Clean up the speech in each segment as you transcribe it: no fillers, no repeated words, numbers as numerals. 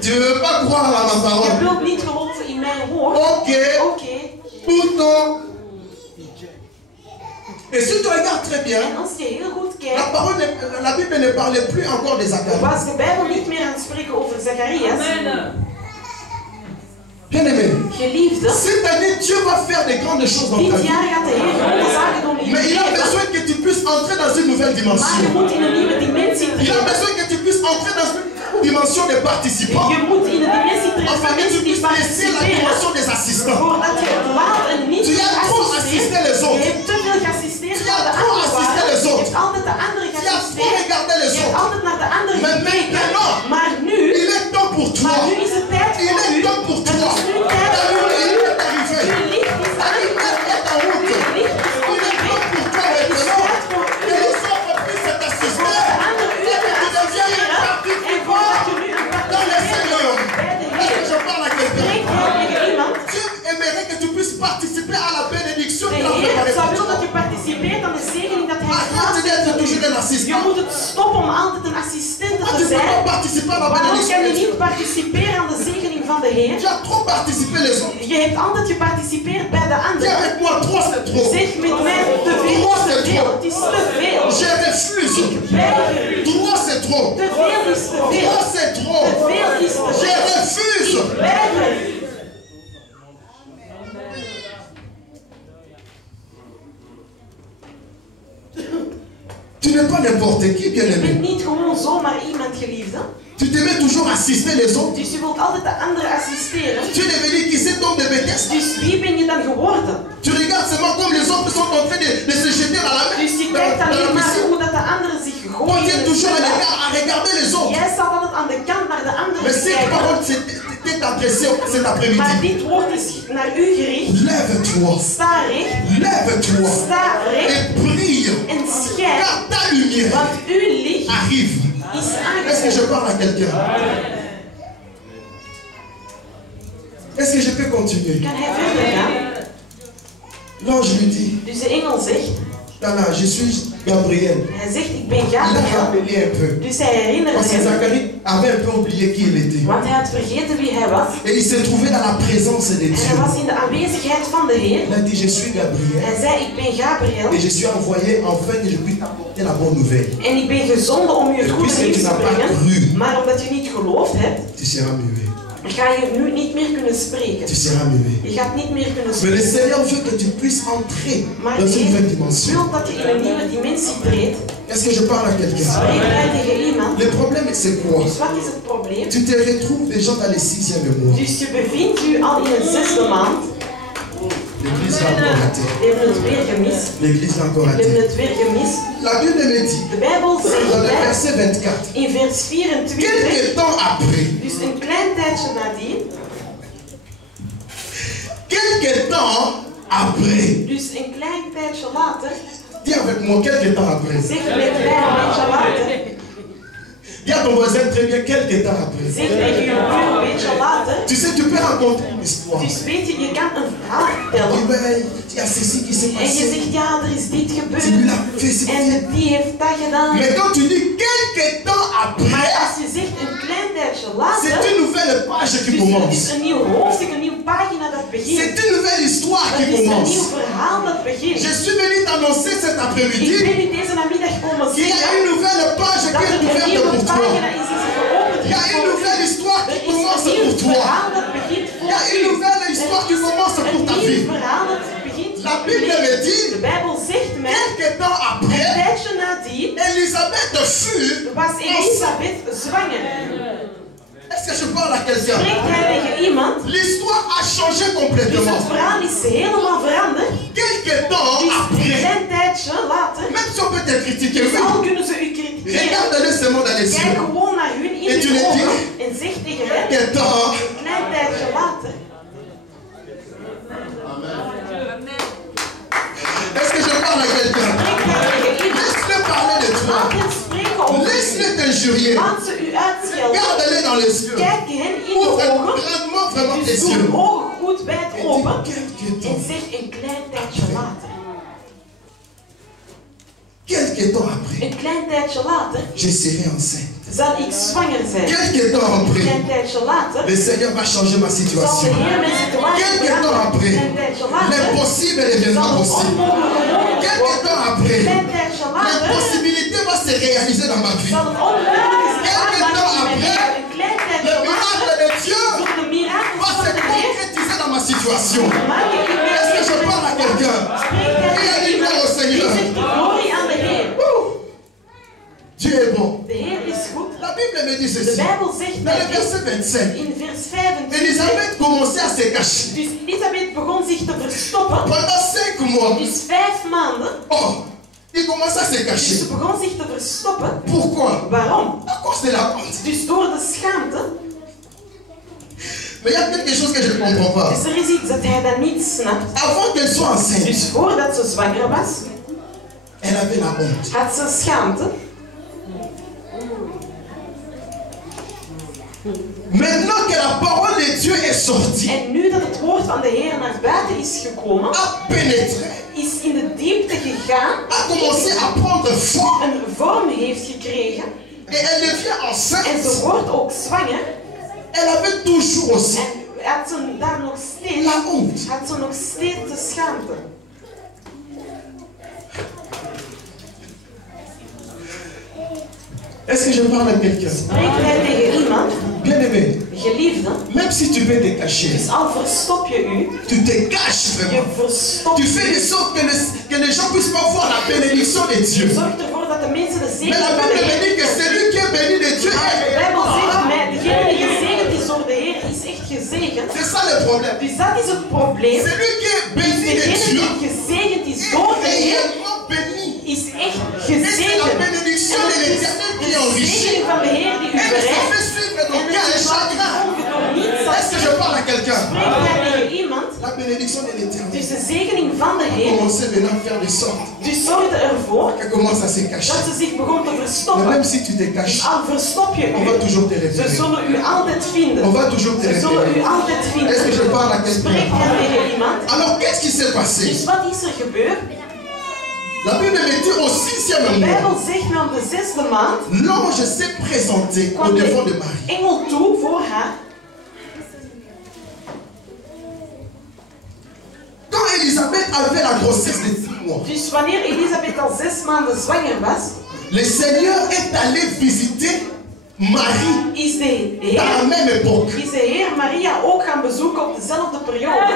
Tu ne veux pas croire à ma parole. Je wilt niet geloven in mijn woord. Ok. Oké. Pourtant. Et si tu regardes très bien, En als je heel goed la, kijkt, la Bible ne parlait plus encore de Zacharie. was de Bijbel niet meer aan het spreken over Zacharias. Bien aimé. Geliefde. Cette année, Dieu va faire de grandes choses dans ta Dit vie. jaar gaat de Heer grote zaken doen in je Mais il a leven. besoin que tu puisses entrer dans une nouvelle Maar dimension. je moet in een nieuwe dimensie Il a treden. besoin que tu puisses entrer dans une dimension de participants. Je moet in de dimensie treden Afin van que tu mensen die puisses laisser la participeren. dimension des assistants. Voordat je het laat en niet Tu as trop assisté les Je autres. hebt te veel geassisteerd Tu naar as de trop anderen. assisté les Je autres. hebt altijd de anderen Tu as trop geassisteerd. regardé les Je hebt autres. altijd naar de anderen Mais gekeken. maintenant, Maar nu, il est temps pour toi. maar nu is het tijd Il voor est u. temps pour Het toi. is nu tijd Ta voor lumière u. est arrivée. Uw licht is Ta lumière aangekomen. est en route. Uw licht is Il est temps onderweg. pour toi Het is maintenant. tijd voor Que u. les autres puissent t'assister. Voor de anderen u Et te que tu deviennes un assisteren. En voordat je nu een dans le participeert Seigneur. bij de Est-ce que Heer. je parle à quelqu'un? Spreek jij tegen iemand. Dieu aimerait que tu puisses participer à la bénédiction De qu'il a Heer préparée zou pour willen toi. dat je participeert aan de zegening dat Hij Arrête d'être toujours un Je assistant. moet het stoppen om altijd een assistent Quand te tu ne peux zijn. pas participer à la Waarom bénédiction kan je de niet Dieu? participeren aan de zegening van de Heer? Tu as trop participé les autres. Je hebt altijd geparticipeerd bij de Dis anderen. avec moi, trop c'est trop. Zeg met mij, te veel is te veel. Het is te veel. Je refuse. Weiger u. Trop c'est trop. Te veel is te veel. Trop c'est trop. Te veel is te Je veel. refuse. Weiger u. Tu n'es pas n'importe qui, bien Je bent aimé. niet gewoon zomaar iemand geliefde. Tu devais toujours assister les autres. Dus je wilt altijd de anderen assisteren. Tu es devenu qui cet homme de Bethesda. Dus wie ben je dan geworden? Tu regardes seulement comme les autres sont en train de se jeter dans la mer. Dus je Dans kijkt la alleen maar piscine. hoe dat de anderen zich Toi, gooien tu in es het toujours zwembad. à regarder les autres. Jij staat altijd aan de kant naar de anderen Mais te cette kijken. parole t'est adressée cet après-midi. Maar dit woord is naar u gericht. Lève-toi. Sta recht. Lève-toi. Sta recht. Et brille. En schijn. Car ta lumière Want uw licht arrive. is Est-ce que je aangekomen. parle à quelqu'un? Est-ce que je peux continuer? Kan hij verder gaan? L'ange lui dit, Dus de engel zegt. Tana, je suis Gabriel. Hij zegt, ik ben Il a Gabriel. rappelé un peu. Dus hij herinnerde Parce que hem. Zacharie avait un peu oublié qui il était. Want hij had vergeten wie hij was. Et il s'est trouvé dans la présence de En hij Dieu. was in de aanwezigheid van de Heer. Il a dit, je suis Gabriel. Hij zei, ik ben Gabriel. Et je suis envoyé afin que je puisse t'apporter la bonne nouvelle. En ik ben gezonden om je het goede Puisque tu nieuws te n'as pas brengen. cru, Maar omdat je niet geloofd hebt, tu seras muet. ga je nu niet meer kunnen spreken. Tu seras muet. Je gaat niet meer kunnen Mais le spreken. Seigneur veut que tu puisses entrer Maar dans de une nouvelle Heer dimension. wil dat je in een nieuwe dimensie treedt. Est-ce que je parle à quelqu'un? Spreek wij tegen iemand. Le problème, c'est quoi? Dus wat is het probleem? Tu te retrouves déjà dans les 6e mois. Dus je bevindt u al in een 6e maand. L'église l'a encore raté. We hebben het weer gemist. L'église l'a encore We raté. hebben het weer gemist. La Bible me dit, De Bijbel dans zegt le wij, verset 24, in vers 24, quelques temps après, dus een klein tijdje nadien, quelques temps après, dus een klein tijdje later, dis avec moi, quelques temps après. zeg met mij een beetje later, Dis à ton voisin très bien, quelques temps après. zeg tegen je buur een beetje later, Tu sais, tu peux raconter une histoire. dus weet je, je kan een verhaal Oui, vertellen. ben, il y a ceci qui s'est En je passé. zegt, ja, er is dit Tu lui gebeurd. as fait ce En die heeft dat gedaan. Mais quand tu dis quelques temps Maar après, als je zegt een klein tijdje c'est later, une nouvelle page qui dus het commence. is een nieuw hoofdstuk, een nieuwe pagina dat begint. C'est une nouvelle histoire Het qui is een nieuw commence. verhaal dat begint. Je suis venu t'annoncer cet Ik après-midi ben in deze namiddag komen qu'il y a zeggen une nouvelle page dat qui est er een ouverte nieuwe pour toi. pagina is die zich geopend Il y a heeft une voor nouvelle u. histoire Er qui is commence een nieuw pour toi. verhaal dat begint Il voor y a une u. nouvelle histoire qui commence pour ta Een nieuw vie. verhaal dat begint La voor Bible u. me dit, De Bijbel zegt mij, quelques temps een après, tijdje nadien Elisabeth fut. was Elisabeth zwanger. Est-ce que je parle à quelqu'un? Spreekt hij tegen iemand? L'histoire a changé Dus complètement. het verhaal is helemaal veranderd. Quelques temps Dus een après, klein tijdje later, même si on peut te critiquer, dus al oui, kunnen ze u kritiseren. regarde-le seulement dans les Kijk yeux. gewoon naar hun in En de tu le ogen dis? en zeg tegen hen, Quelques temps. een klein tijdje later. Est-ce que je parle à quelqu'un? Spreek hij tegen iemand. Laisse-le parler de toi. Altijd spreken over Laisse-le t'injurier. laat ze u uitschelden. Regarde-le dans les yeux. Kijk hen in de Ouvre ogen. grandement vraiment Dus tes doe yeux. uw ogen goed wijd Et open. dis quelques En temps. zeg een klein tijdje later. Quelques temps après, Een klein tijdje later je serai enceinte. zal ik zwanger zijn. Quelque temps après, En een tijdje later le Seigneur va changer ma zal de situation. Heer mijn situatie Quelque temps veranderen. après, En een tijdje later l'impossible deviendra zal het possible. onmogelijke mogelijk Quelque worden. temps après, En een tijdje later l'impossibilité va se réaliser dans ma vie. zal het onmogelijke zich Quelque aanmaken temps in mijn après, leven. Een klein le tijdje miracle later de Dieu zullen de mirakels va van se de Heer concrétiser dans ma situation. maken in mijn Est-ce que je leven. parle à quelqu'un? Spreek Il y a tegen du iemand gloire au die Seigneur. zegt de glorie aan de Heer. Dieu est bon. De Heer is goed. La Bible me dit De ceci. Bijbel zegt Dans le mij verset 25, in vers 25. Elisabeth commençait à se cacher. Dus Elisabeth begon zich te verstoppen. Pendant 5 mois, Dus 5 maanden. oh, il commençait à se Dus cacher. ze begon zich te verstoppen. Pourquoi? Waarom? À cause de la honte. Dus door de schaamte. Mais il y a quelque chose que je ne comprends pas. Dus er is iets dat hij dan niet snapt. Avant qu'elle soit enceinte, Dus voordat ze zwanger was, elle avait la honte. had ze schaamte. Maintenant que la parole de Dieu est sortie, En nu dat het woord van de Heer naar buiten is gekomen, a pénétré, is in de diepte gegaan, a commencé à prendre forme een vorm heeft gekregen. et elle devient En enceinte. ze wordt ook zwanger. Elle avait toujours aussi En had ze daar nog steeds, la honte. had ze nog steeds de schaamte. Est-ce que je parle à quelqu'un? Spreekt hij tegen iemand, Bien-aimé, geliefde, même si tu peux te cacher, dus al verstop je u, tu te caches je vraiment. verstopt Tu fais de je. sorte que les gens puissent pas voir la bénédiction de Dieu. Zorg ervoor dat de mensen de Mais zegen la van de Bible me Heer. dit que celui qui est béni de Dieu Maar de est. Bijbel zegt mij, degene die gezegend is door de Heer, is echt gezegend. C'est ça le problème. Dus dat is het probleem. Celui qui est béni de Degene Dieu die gezegend is est door de Heer, réellement béni. is echt Et c'est la gezegend. bénédiction de En het l'éternel qui is de enrichit. zegen van de Heer die u Elle ne se bereikt. fait suivre En d'aucun het is chagrin. gevolgd door niets Est-ce que je parle à quelqu'un? spreekt hij tegen iemand. La bénédiction de l'éternel. Dus de zegening van de Heer. Commencez maintenant à faire de sorte Dus zorgde ervoor qu'elle commence à se cacher. dat ze zich begon te Mais verstoppen. même si tu te Dus caches, al verstop je on va u, toujours te ze révéler. zullen u altijd On vinden. va toujours te Ze zullen u révéler. altijd Est-ce que je vinden. parle à Spreekt quelqu'un? hij tegen iemand. Alors qu'est-ce qui s'est passé? Dus wat is er gebeurd? La Bible me dit au 6e De mois, Bijbel zegt me op de 6e maand l'ange s'est présenté au kwam devant de de Marie. engel toe voor haar. Quand Elisabeth avait la grossesse de 6 mois, Dus wanneer Elisabeth al 6 maanden zwanger was, le Seigneur est allé visiter Marie is de dans la Heer, même époque. is de Heer Maria ook gaan bezoeken op dezelfde periode.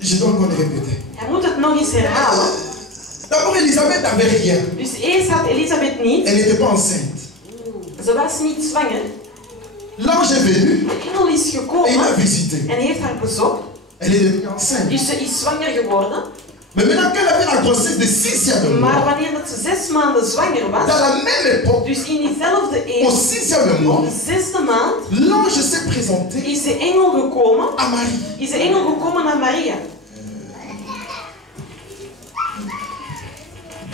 Je dois encore le répéter. Hij moet het nog eens herhalen. D'abord, Elisabeth n'avait rien. Dus eerst had Elisabeth niet, Elle n'était pas enceinte. ze was niet zwanger. L'ange est venu De engel is et il gekomen l'a visité. en heeft haar bezocht. Elle est devenue enceinte. Dus ze is zwanger geworden. Mais maintenant qu'elle avait la grossesse de 6e Maar mois, wanneer dat ze 6 maanden zwanger dans was, la même époque, dus in diezelfde au eeuw, 6e mois, op de 6e maand, l'ange s'est présenté is de engel gekomen. à Marie. Is de engel gekomen naar Maria.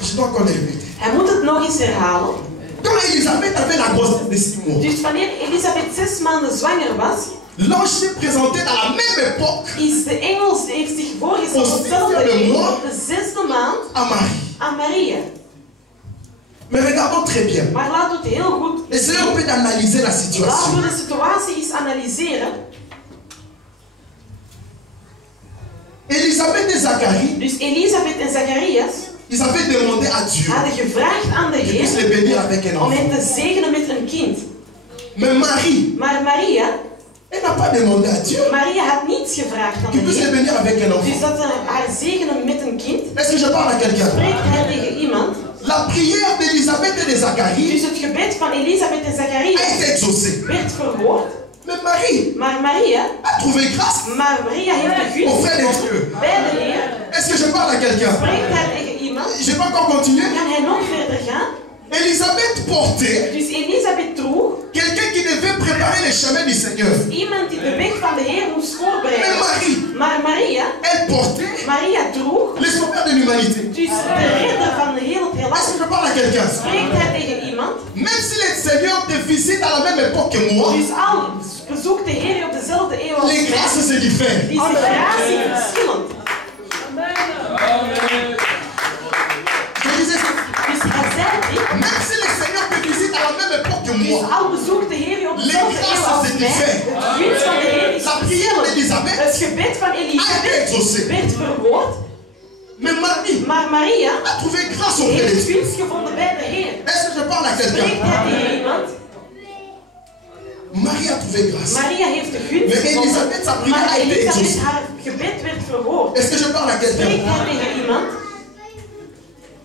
Je dois encore le répéter. Hij moet het nog eens herhalen. Quand Elisabeth avait la grossesse de 6 mois, Dus wanneer Elisabeth 6 maanden zwanger was, l'ange s'est présenté dans la même époque is de engel heeft zich voorgesteld op dezelfde eeuw, op de 6e maand, à Marie. aan Maria. Mais regardons très bien. Maar laten we het heel goed Essayons un peu d'analyser la Laten situation. we de situatie eens analyseren. Elisabeth et Zacharie, Dus Elisabeth en Zacharias ils avaient demandé à Dieu hadden gevraagd aan de qu'il puisse Heer les bénir avec un om hen enfant. te zegenen met een kind. Mais Marie, Maar Maria, elle n'a pas demandé à Dieu Maria had niets gevraagd aan qu'il de puisse les Heer. bénir avec un enfant. Dus dat ze haar zegenen met een kind, Est-ce que je parle à quelqu'un? spreekt hij tegen iemand. La prière d'Elisabeth et de Zacharie Dus het gebed van Elisabeth en a Zacharias été exaucée. werd verhoord. Mais Marie Maar Maria, a trouvé grâce Maria heeft de auprès de gunst Dieu. bij de Heer. Est-ce que je parle à quelqu'un? Spreekt hij tegen iemand. Je vais encore continuer. Kan hij nog verder gaan? Elisabeth portait Dus Elisabeth droeg quelqu'un qui devait préparer le chemin du Seigneur. iemand die de weg van de Heer moest Mais voorbereiden. Marie, Maar Maria, elle portait Maria droeg le sauveur de l'humanité. dus de redder van de hele Est-ce heelal. que je parle à quelqu'un? Spreekt hij tegen iemand. Même si le Seigneur te visite à la même époque que moi, Dus al bezoekt de Heer op dezelfde eeuw als les mij. grâces se diffèrent. Is de gratie verschillend. Je disais ça. Dus hij zei Même si le Seigneur te visite à la même époque que Dus moi, al bezoekt de Heer je op dezelfde Les eeuw als grâces mij. zijn Het gunst van de Heer is la prière verschillend. d'Élisabeth Het gebed van a été Elisabeth exaucée. werd verhoord, Mais Marie maar Maria a trouvé grâce auprès de heeft Dieu. gunst gevonden bij de Heer. Est-ce que je parle à Spreekt quelqu'un? hij tegen iemand? Marie a trouvé grâce. Maria heeft de gunst Maar gevonden, Elisabeth, sa prière maar a été Elisabeth, exaucée. haar gebed werd verhoord. Est-ce que je parle à Spreekt quelqu'un? hij tegen iemand?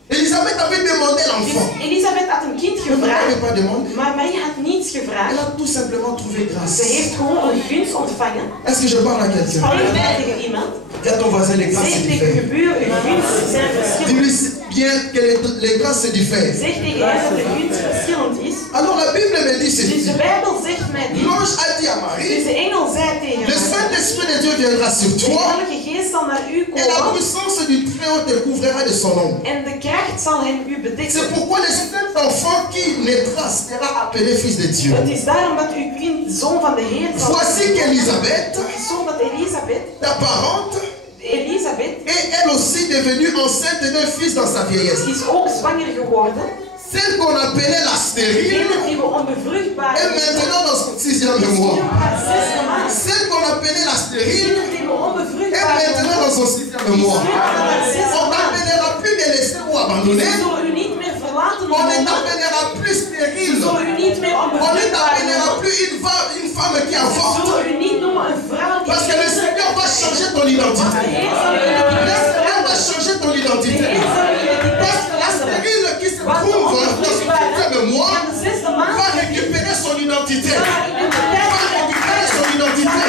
Elisabeth avait demandé l'enfant. Dus Elisabeth had een kind Mais Marie gevraagd, n'avait pas demandé. maar Maria had niets Elle gevraagd. a tout simplement trouvé Ze grâce. heeft gewoon een gunst ontvangen. Est-ce que je parle à quelqu'un? Spreekt hij tegen iemand? Dis à ton voisin, les grâces Zeg se tegen diffèrent. gebuur, uw gunsten zijn verschillend. Dis-lui bien que les grâces se diffèrent. Zeg tegen hem dat de gunst verschillend is. Alors la Bible me dit Dus ceci. de Bijbel zegt mij dit. L'ange a dit à Dus Marie, de engel zei tegen le haar, Saint-Esprit de Dieu viendra sur de toi Heilige Geest zal naar u et la komen puissance du Très-Haut te couvrira de son ombre. en de kracht zal hen u C'est bedekken. pourquoi le cet enfant qui naîtra sera appelé fils de Dieu. Het is daarom dat uw kind zoon van de Heer zal Voici qu'Élisabeth, Zoon dat Elisabeth, ta parente, Elisabeth est elle aussi devenue enceinte d'un fils dans sa vieillesse. is ook zwanger geworden. Celle qu'on appelait la stérile Degene die we onbevruchtbaar est maintenant dans son 6e is nu mois. op haar 6e maand. Celle qu'on appelait la stérile Degene die we est onbevruchtbaar maintenant dans son 6e is mois. nu op haar 6e On maand. t'appellera plus délaissé ou abandonné. Ze zullen u niet meer verlaten On ne worden. t'appellera plus Ze stérile. zullen u niet meer On ne onbevruchtbaar t'appellera noemen. plus une femme qui Ze avorte. zullen u niet noemen een vrouw die Parce que le Seigneur va changer ton de identité. Heer zal uw identiteit Le Seigneur va veranderen. changer ton De identité. Heer zal uw identiteit Parce que la veranderen. stérile qui se Want de trouve dans ce onbevruchtbare septième mois aan de 6e va maand récupérer son identité. zal haar identiteit Va récupérer son identité.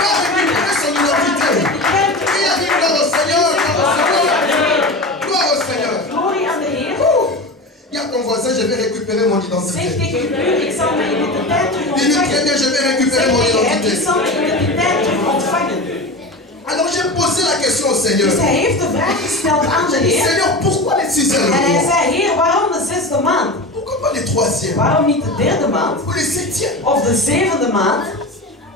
Va récupérer son identité. Et a dit gloire au Seigneur, gloire au Seigneur. Gloire au Seigneur. Glorie aan de Heer. Dis à ton voisin, je vais récupérer mon Zeg identité. tegen je buur, ik zal mijn identiteit terug Dis-lui très ontvangen. bien, je vais Zeg récupérer mon tegen hem, ik identité. zal mijn identiteit terug ontvangen. Alors j'ai posé la question au Seigneur. Dus hij heeft de vraag gesteld aan de Heer. Seigneur, pourquoi les 6e En hij mois? zei, Heer, waarom de 6e maand? Pourquoi pas les 3e? Waarom niet de 3e maand? Ou les 7e? Of de 7e maand?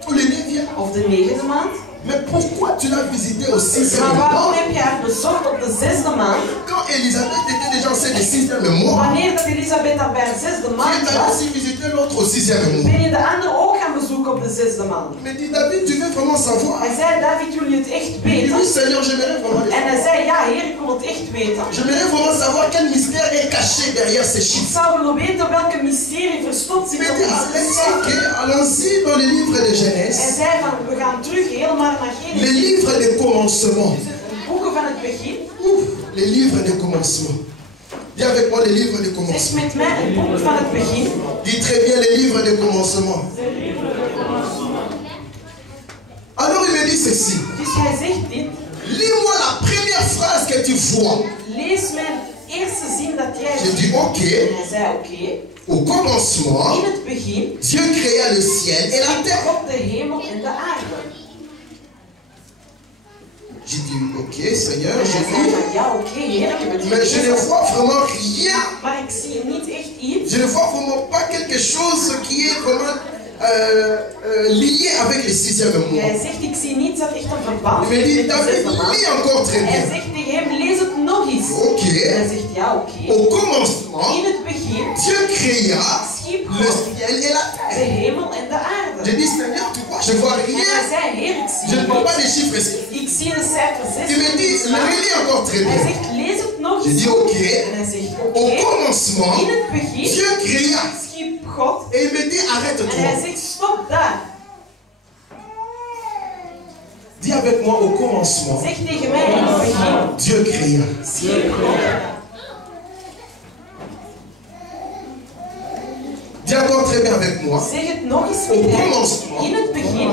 Ou les 9e? Of de 9e maand? Mais pourquoi tu l'as visité au 6e Maar waarom mois? heb je haar bezocht op de 6e maand? Quand Elisabeth était déjà enceinte du 6e mois, Wanneer dat Elisabeth al bij de 6e tu maand es allé was, aussi visiter l'autre au 6e mois. ben je de ander ook gaan bezoeken op de 6e maand. Mais dit David, tu veux vraiment savoir? Hij zei, David, wil je het echt Il dit, weten? Seigneur, j'aimerais vraiment le En hij savoir. zei, ja Heer, ik wil het echt weten. J'aimerais vraiment savoir quel mystère est caché derrière ces Ik chiffres. zou willen weten welke mysterie verstopt zich Il op dit, deze cijfer. allons-y dans les livres de Hij Genèse, zei van, we gaan terug helemaal naar les Genesis. livres de commencement. Dus de boeken van het begin. Ouf, les livres de commencement. Dis avec moi les livres de Zeg commencement. met mij een boek van het begin. Dis très bien les livres de commencement. Alors il me dit ceci. Dus hij zegt dit. Lis-moi la première phrase que tu vois. Lees mijn eerste zin dat jij J'ai ziet. dit ok. En hij zei, oké. Au commencement, In het begin Dieu créa le ciel et la terre. God de hemel en de aarde. J'ai dit ok Seigneur, En hij j'ai zei dit. van, ja oké Heer, ik heb het Mais je ne gelezen. vois vraiment rien. Maar ik zie niet echt iets. Je ne vois vraiment pas quelque chose qui est vraiment lié avec les 6e mois. Hij zegt, ik zie niets dat echt een verband Il me heeft dit, met de David, 6e maand. lis encore très Hij bien. zegt tegen hem, lees het nog eens. Ok. En hij zegt, ja oké. Au commencement, In het begin Dieu créa schiep le God ciel et la de terre. hemel en de J'ai aarde. dit, Seigneur, tu vois, je vois En hij rien. zei, Heer, ik Je zie ne vois pas niets. les chiffres ici. Ik zie de cijfer 6. Il me dit, relis encore très Hij bien. zegt, lees het nog J'ai eens. dit, ok. En hij zegt, Au oké. commencement, In het begin Dieu créa. schiep God. Et il me dit, En hij arrête-toi. zegt, stop daar. Dis avec moi, au commencement, Zeg tegen mij, in het begin Dieu créa. schiep God. Dis encore très bien avec moi. Zeg het nog eens Au met hem. commencement, In het begin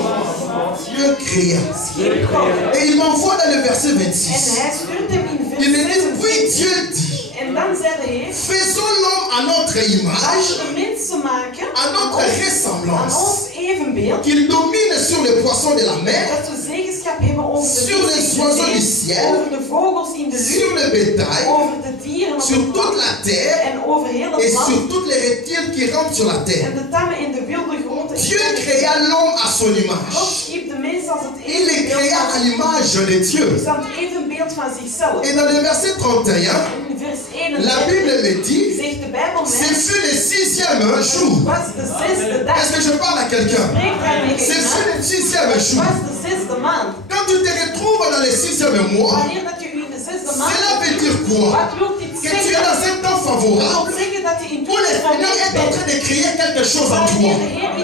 Dieu créa. schiep God. Et il m'envoie dans le verset En 26. hij stuurt hem in Il me vers dit, 26. puis Dieu dit, En dan zei de Heer, faisons l'homme à notre als image, we de mensen maken, à notre aan ressemblance, ons evenbeeld, qu'il domine sur les poissons de la mer, dat we zeggenschap hebben over de sur les vissen in oiseaux de du zee, ciel, over de vogels in de sur lucht, le bétail, over de dieren op sur het toute land la terre en over heel et het land sur toutes les reptiles qui rampent sur la terre. en de tammen en de wilde grote. Dieu créa l'homme à son God image. schiep de Il les créa à l'image de Dieu. Et dans le verset 31, la Bible me dit, ce fut le 6e jour. Est-ce que je parle à quelqu'un? Ce fut le 6e jour. Quand tu te retrouves dans le 6e mois, cela veut dire quoi? Que tu es dans un temps favorable où le Seigneur est en train de créer quelque chose en toi. Tu es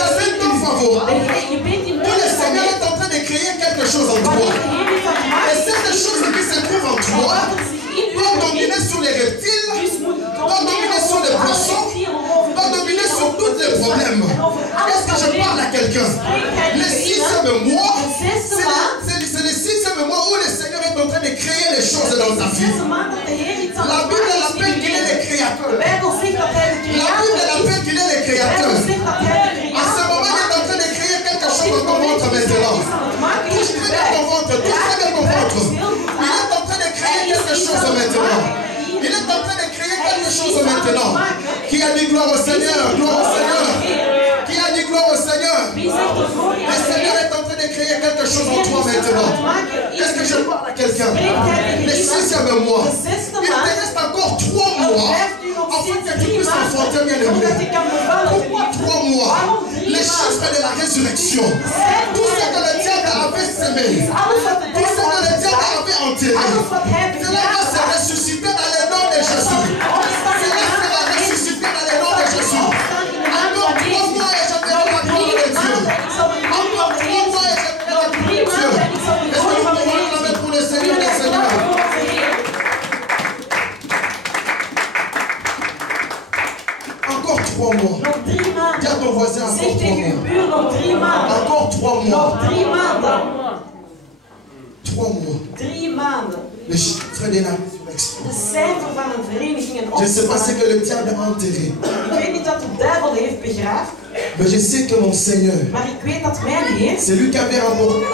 dans un temps favorable où le Seigneur est en train de créer quelque chose en toi. Et cette chose qui se trouve en toi doit dominer sur les reptiles, doit dominer sur les poissons, doit dominer sur tous les problèmes. Est-ce que je parle à quelqu'un? Le 6e mois, c'est le 6e mois où le Seigneur est en train de créer les choses dans ta vie. La Bible l'appelle qu'il est le créateur. La Bible l'appelle qu'il est le créateur. À ce moment, il est en train de créer quelque chose dans ton ventre maintenant. Touche très bien ton ventre, touche très bien ton ventre. Il est en train de créer quelque chose maintenant. Il est en train de créer quelque chose maintenant. Qui a dit gloire au Seigneur? Gloire au Seigneur. Qui a dit gloire au Seigneur? Le Seigneur est en train de créer quelque chose en toi maintenant. Est-ce que je parle à quelqu'un? Le 6e mois. Il te reste encore 3 mois afin que tu puisses enfanter bien aimé. Pourquoi 3 mois? Les chiffres de la résurrection. Tout ce que le diable avait semé, tout ce que le diable avait enterré, cela va se ressusciter dans le nom de Jésus. Cela sera ressuscité dans le nom de Jésus. Encore 3 mois et je verrai la gloire de Dieu. Encore 3 mois et je verrai la gloire de Dieu. Est-ce que nous pouvons acclamer pour le Seigneur des Seigneurs? Encore 3 mois. Dis à ton voisin encore 3 mois. Encore 3 mois. 3 mois. Le chiffre de la résurrection. Je ne sais pas ce que le diable a enterré. Mais je sais que mon Seigneur, c'est lui qui avait remporté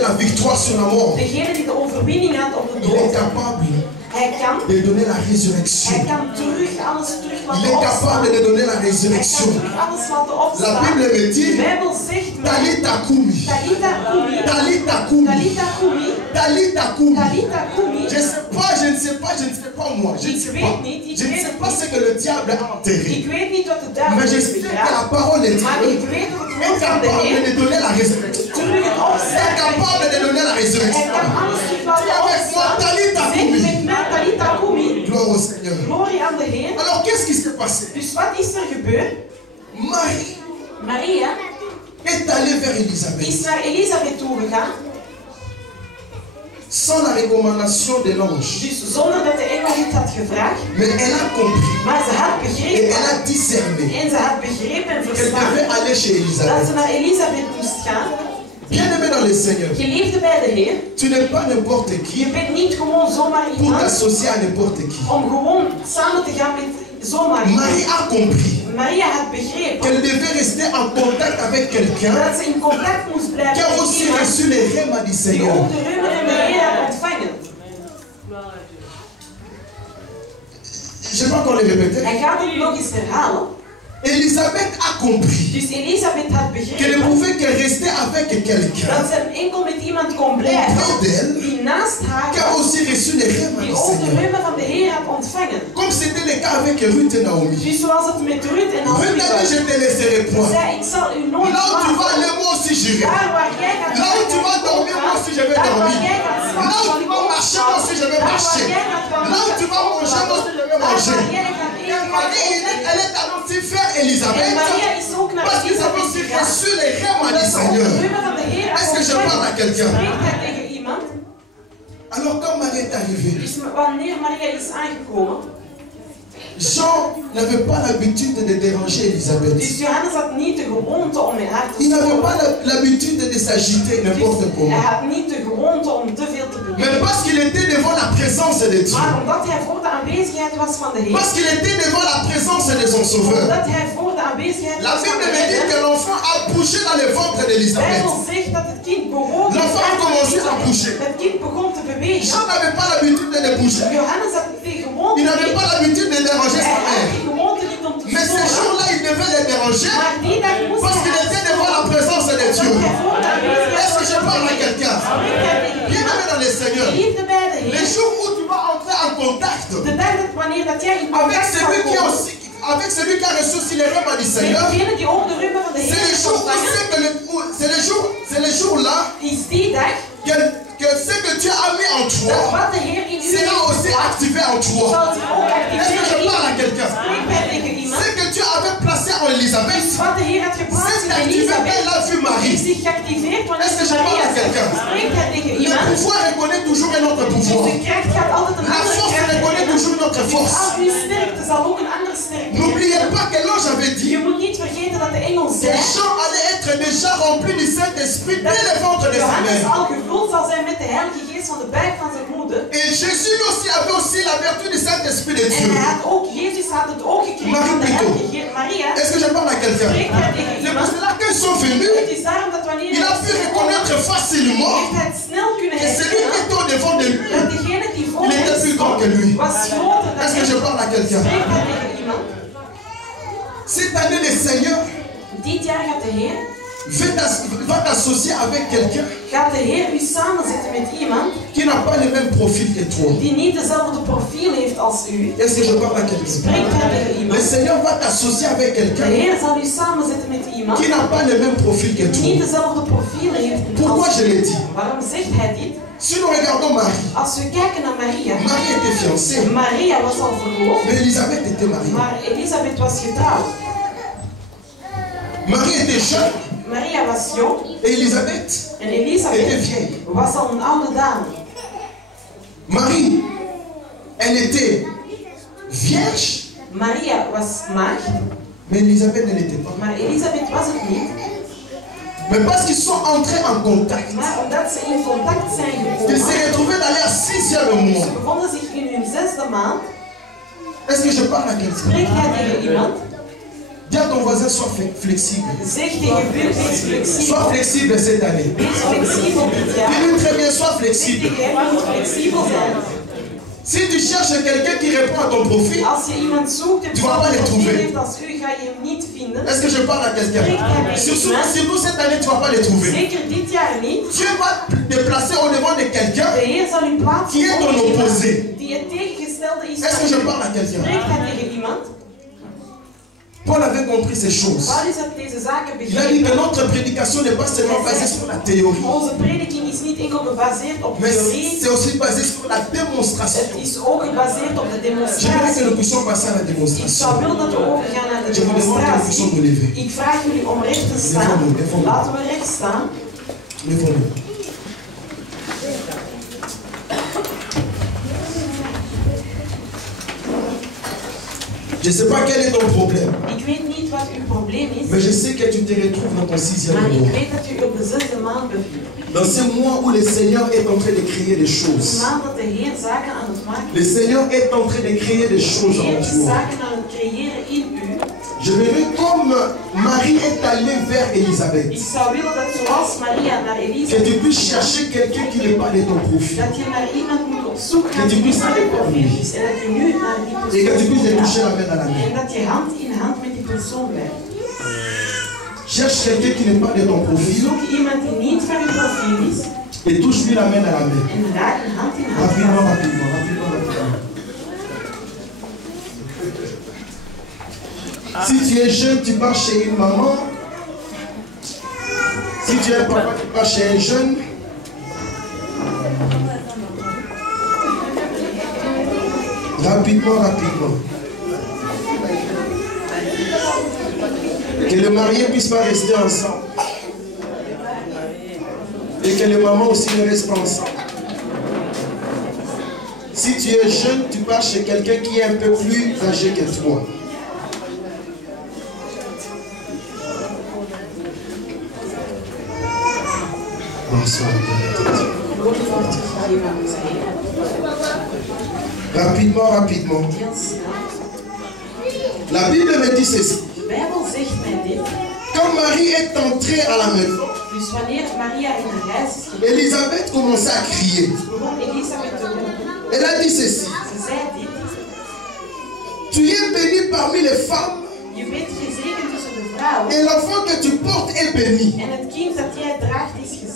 la victoire sur la mort. Il est capable de donner la résurrection. Il est capable de donner la résurrection. La Bible me dit, Talita Kumi. Talita Kumi. Talita Kumi. Je ne sais pas moi. Je ne sais pas ce que le diable a enterré. Mais je sais que la parole de Dieu est capable de donner la résurrection. Est capable de donner la résurrection. Avec moi, Talita Kumi. Gloire au Seigneur. Alors qu'est-ce qui s'est passé? Marie est allée vers Elisabeth. Sans la recommandation de l'ange. Mais elle a compris. Et elle a discerné. Elle devait aller chez Elisabeth. Bien-aimé dans le Seigneur, tu n'es pas n'importe qui pour t'associer à n'importe qui. Marie a compris qu'elle devait rester en contact avec quelqu'un qui a aussi reçu les rêves du Seigneur. Je vais encore les répéter. Elisabeth a compris qu'elle ne pouvait que rester avec quelqu'un auprès d'elle qui a aussi reçu les rêves du Seigneur. Comme c'était le cas avec Ruth et Naomi. Ruth a dit, je ne te laisserai point. Là où tu vas aller, moi aussi j'irai. Là où tu vas dormir, moi aussi je vais dormir. Là où tu vas marcher, moi aussi je vais marcher. Là où tu vas manger, moi aussi je vais manger. Marie, elle est allée faire Elisabeth parce qu'ils avaient aussi reçu les rêves du Seigneur. Est-ce que je parle à quelqu'un? Alors quand Marie est arrivée, Jean n'avait pas l'habitude de déranger Elisabeth. Il n'avait pas l'habitude de s'agiter n'importe comment. Mais parce qu'il était devant la présence de Dieu. Parce qu'il était devant la présence de son Sauveur. La Bible me dit que l'enfant a bougé dans le ventre d'Elisabeth. L'enfant a commencé à bouger. Jean n'avait pas l'habitude de bouger. Il n'avait pas l'habitude de déranger sa mère. Mais ce jour-là, il devait les déranger parce qu'il était devant parle à quelqu'un. Bien aimé dans les Seigneurs. Les jours où tu vas entrer en contact avec celui qui a reçu aussi les rêves du Seigneur, c'est les jours là que ce que tu as mis en toi sera aussi activé en toi. Est-ce que je parle à quelqu'un? Ce que tu avais placé en Élisabeth, c'est activé quand la fut Marie. Est-ce que je parle à quelqu'un? Le pouvoir reconnaît toujours un autre pouvoir. La force reconnaît toujours notre force. N'oubliez pas que l'ange avait dit que Jean allait être déjà rempli du Saint-Esprit dès le ventre de sa mère. Et Jésus aussi avait aussi la vertu du Saint-Esprit de Dieu. Marie plutôt. Est-ce que je parle à quelqu'un? C'est pour cela qu'ils sont venus. Il a pu reconnaître facilement que celui qui était au devant de lui, il était plus grand que lui. Est-ce que je parle à quelqu'un? Cette année, le Seigneur va t'associer avec quelqu'un qui n'a pas le même profil que toi. Est-ce que je parle à quelqu'un? Le Seigneur va t'associer avec quelqu'un qui n'a pas le même profil que toi. Pourquoi je l'ai dit? Si nous regardons Marie, Marie était fiancée, mais Élisabeth était mariée. Marie était jeune. Et Élisabeth était vieille. Marie, elle était vierge. Mais Élisabeth ne l'était pas. Mais parce qu'ils sont entrés en contact, ils se retrouvaient dans leur 6e mois. Est-ce que je parle à quelqu'un? Dis à ton voisin, sois flexible. Sois flexible cette année. Dis-lui très bien, sois flexible. Si tu cherches quelqu'un qui répond à ton profil, tu ne vas pas les trouver. Est-ce que je parle à quelqu'un? Surtout cette année, tu ne vas pas les trouver. Dieu va te placer au devant de quelqu'un qui est ton opposé. Est-ce que je parle à quelqu'un? Paul avait compris ces choses. Il a dit que notre prédication n'est pas seulement basée sur la théorie, mais c'est aussi basé sur la démonstration. J'aimerais que nous puissions passer à la démonstration. Je vous demande que nous puissions nous lever. Levons-nous. Je ne sais pas quel est ton problème. Mais je sais que tu te retrouves dans ton 6e mois. Dans ce mois où le Seigneur est en train de créer des choses. Le Seigneur est en train de créer des choses en toi. Je verrai comme Marie est allée vers Élisabeth. Que tu puisses chercher quelqu'un qui n'est pas de ton profil. Que tu puisses aller vers lui. Et que tu puisses le toucher la main dans la main. Cherche quelqu'un qui n'est pas de ton profil. Et touche-lui la main dans la main. Rapidement. Si tu es jeune, tu pars chez une maman. Si tu es un papa, tu pars chez un jeune. Rapidement. Que les mariés ne puissent pas rester ensemble. Et que les mamans aussi ne restent pas ensemble. Si tu es jeune, tu pars chez quelqu'un qui est un peu plus âgé que toi. Bonsoir. Rapidement. La Bible me dit ceci. Quand Marie est entrée à la maison, Élisabeth commençait à crier. Elle a dit ceci. Tu es bénie parmi les femmes. Et l'enfant que tu portes est béni.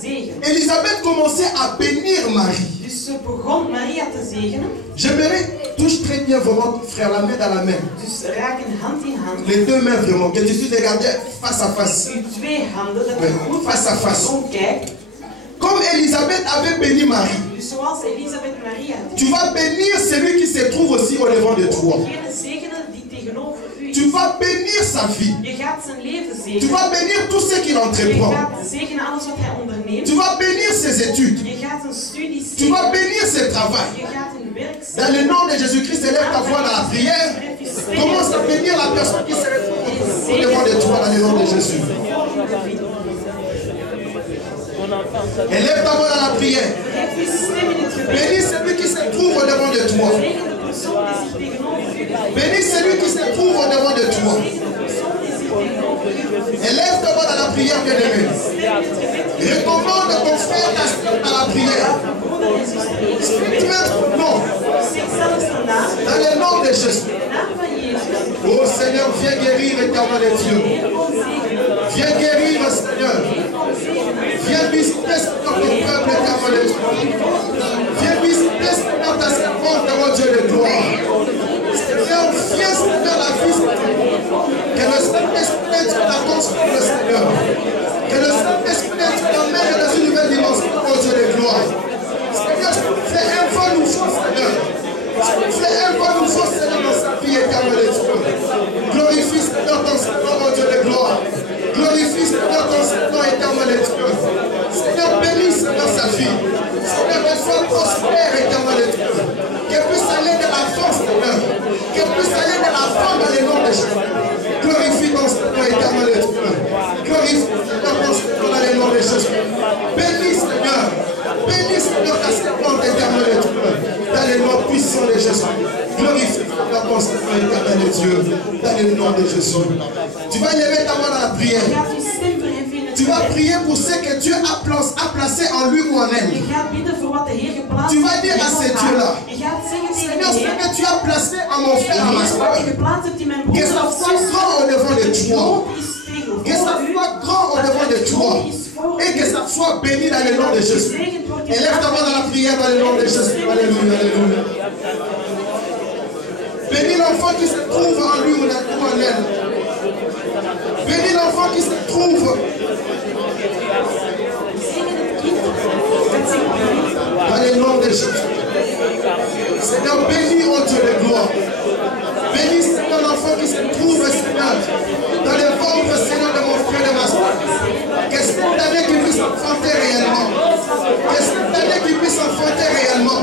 Elisabeth commençait à bénir Marie. Dus ze begon Maria te zegenen. J'aimerais, touche très bien vraiment, frère, la main dans la main. Dus raken hand in hand. Les deux mains vraiment, que Jésus regardait face à face. Uw twee handen, dat je goed face à face. kijkt. Comme Elisabeth avait béni Marie, Dus zoals Elisabeth Maria. Tu vas bénir celui qui se trouve aussi au devant de toi. Tu vas bénir sa vie. Tu vas bénir tout ce qu'il entreprend. Tu vas bénir ses études. Tu vas bénir ses travaux. Dans le nom de Jésus-Christ, élève ta voix dans la prière. Commence à bénir la personne qui se trouve au devant de toi dans le nom de Jésus. Élève ta voix dans la prière. Bénis celui qui se trouve au devant de toi. Bénis celui qui se trouve au devant de toi. Élève ta voix dans la prière, bien-aimé. Recommande ton frère dans la prière. Tu mets ton nom. Dans le nom de Jésus. Oh Seigneur, viens guérir éternel des dieux. Viens guérir, Seigneur. Viens visiter ton peuple éternel des dieux. Viens visiter Seigneur ta servante, mon Dieu de gloire. Seigneur, viens Seigneur la vie. Que le Saint-Esprit la construise, le Seigneur. Que le Saint-Esprit t'emmène dans une nouvelle dimension, mon Dieu de gloire. Seigneur, fais un bon nouveau, Seigneur. Fais un bon nouveau, Seigneur, dans sa vie éternelle de Dieu. Glorifie, Seigneur, ton Seigneur, mon Dieu de gloire. Glorifie, Seigneur, ton Seigneur éternel de Dieu. Seigneur, bénis, Seigneur, sa vie. Seigneur, qu'elle soit prospère éternel de Dieu. Qu'elle puisse aller de la force, Seigneur. Qu'elle puisse aller de la forme dans le nom de Jésus. Glorifie ton Seigneur éternel de Dieu. Glorifie, Seigneur, ton Seigneur dans le nom de Jésus. Bénis, Seigneur. Bénis, Seigneur, ta servante éternelle de Dieu. Dans le nom puissant de Jésus. Glorifie ton Seigneur éternel de Dieu. Dans le nom de Jésus. Tu vas lever ta main dans la prière. Tu vas prier pour ce que Dieu a placé en lui ou en elle. Tu vas dire à ce Dieu-là, Seigneur, ce que tu as placé en mon frère, à ma soeur, que ça soit grand au devant de toi. Que ça soit grand au devant de toi. Et que ça soit béni dans le nom de Jésus. Élève ta main dans la prière dans le nom de Jésus. Alléluia, alléluia. Bénis l'enfant qui se trouve en lui ou en elle. Bénis l'enfant qui se trouve dans le nom de Jésus. Seigneur, bénis, oh Dieu de gloire. Bénis, Seigneur, l'enfant qui se trouve, Seigneur, dans le ventre, Seigneur, de mon frère et de ma soeur. Que cette année qu'il puisse enfanter réellement. Que cette année qu'il puisse enfanter réellement.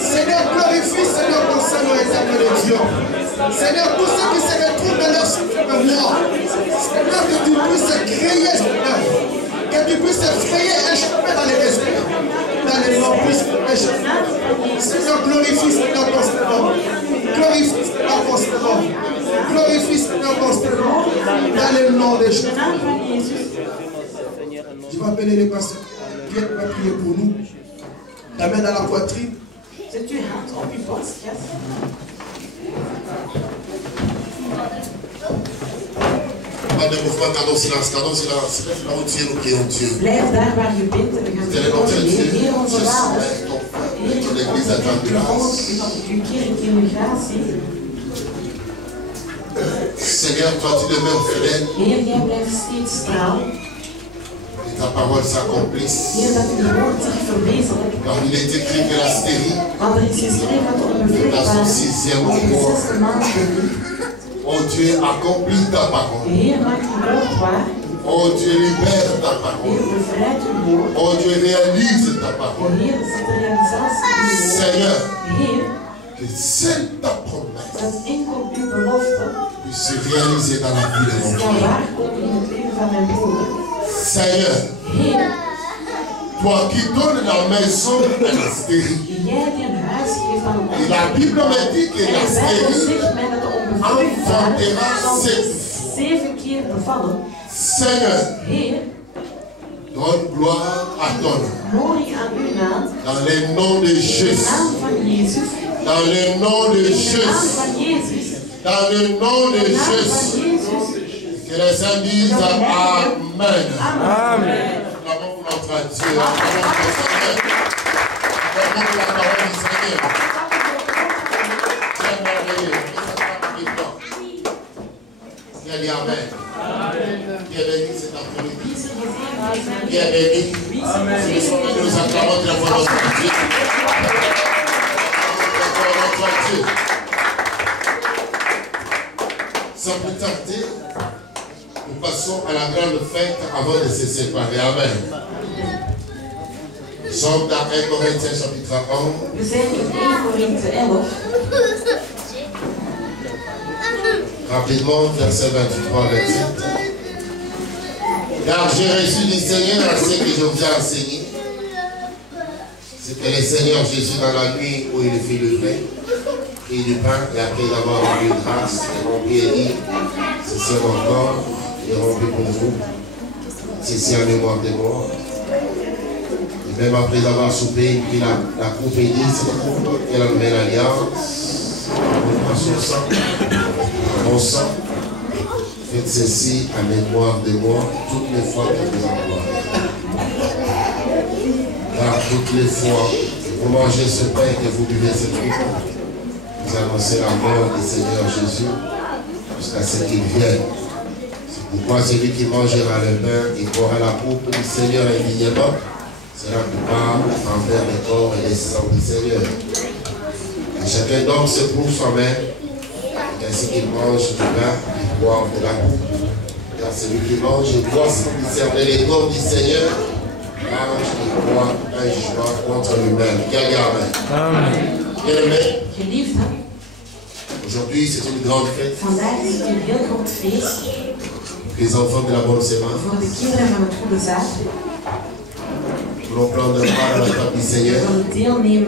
Seigneur, glorifie, Seigneur, ton Seigneur éternel de Dieu. Seigneur, tous ceux qui se retrouvent dans leur souffle de moi, Seigneur, que tu puisses créer, Seigneur, que tu puisses frayer un chemin dans les déserts, dans les noms puissants de Jésus. Seigneur, glorifie, Seigneur, ton Seigneur. Glorifie, Seigneur, ton Seigneur. Glorifie, Seigneur, ton Seigneur, dans le nom de Jésus. Je vais appeler les pasteurs. Viens, tu vas prier pour nous. Ta main dans la poitrine. Zet uw hand op uw borstkas. Blijf daar waar je bent en we gaan Heer onze Vader. Uw kerk in uw gratie. Seigneur, toi tu demeures fidèle. Heer, jij blijft steeds trouw. Et ta parole s'accomplisse. Heer, dat uw woord zich verwezenlijkt. Car il est écrit que la stérile, Want er is geschreven dat op een vruchtbare, op de 6e maand bevindt. oh Dieu, accomplis ta parole. Heer, maak uw woord waar. Oh Dieu, libère ta Heer, parole. bevrijd uw woord. Oh Dieu, réalise ta parole. Heer, zet de realisatie in uw woord. Seigneur, Heer, que seule ta promesse dat enkel uw belofte puisse se réaliser dans la vie de mon kan frère. waarkomen in het leven van mijn broeder. Seigneur, Heer, toi qui donnes la maison à la stérile. jij die een huis geeft aan Et een la Bible me dit que en la de Bijbel stérile zegt mij dat de onbevruchtbare enfantera zal 7 7 keer bevallen. Seigneur, Heer, donne gloire à ton nom. glorie aan uw naam. Dans le nom de In de Jésus. naam van Jezus. Dans le nom de In de naam Jésus. van Jezus. Dans le nom de In de naam van Jésus. Jezus. Que les saints disent Amen. Amen. Nous n'avons pour entre Dieu et le Seigneur. Acclamons la parole du Seigneur. C'est merveilleux. Qui a dit Amen? Qui est béni cet après-midi? Qui est béni? Nous acclamons très fort notre Dieu. Dieu. Sans plus tarder, nous passons à la grande fête avant de se séparer. Amen. Nous sommes dans 1 Corinthiens chapitre 1. We zijn in 1 Korinthe 11. Rapidement, verset 23, 27. Car j'ai reçu du Seigneur ce que je vous ai enseigné. C'est que le Seigneur Jésus, dans la nuit où il fit le pain, prit du pain et après d'avoir rendu grâce, et rempli et dit, ceci est mon corps, et rempli pour vous, ceci en mémoire des morts. Et même après avoir soupé, il prit la coupe et dit, c'est la coupe et la nouvelle alliance, en son sang, mon sang, faites ceci en mémoire de moi toutes les fois que vous en boirez. Car toutes les fois que vous mangez ce pain et que vous buvez cette coupe, vous annoncez la mort du Seigneur Jésus jusqu'à ce qu'il vienne. C'est pourquoi celui qui mangera le pain et boira la coupe du Seigneur indignement sera coupable envers le corps et le sang du Seigneur. Et chacun donc se prouve soi-même, ainsi qu'il mange du pain et boit de la coupe. Car celui qui mange et boit sans discerner les corps du Seigneur mange et boit un jugement contre lui-même. Qui a dit Amen? Geliefde, aujourd'hui c'est une grande fête. vandaag is het een heel groot feest Les enfants de la bonne semence. voor de kinderen van het goede zaad. Nous allons prendre part à la table du Seigneur. We zullen deelnemen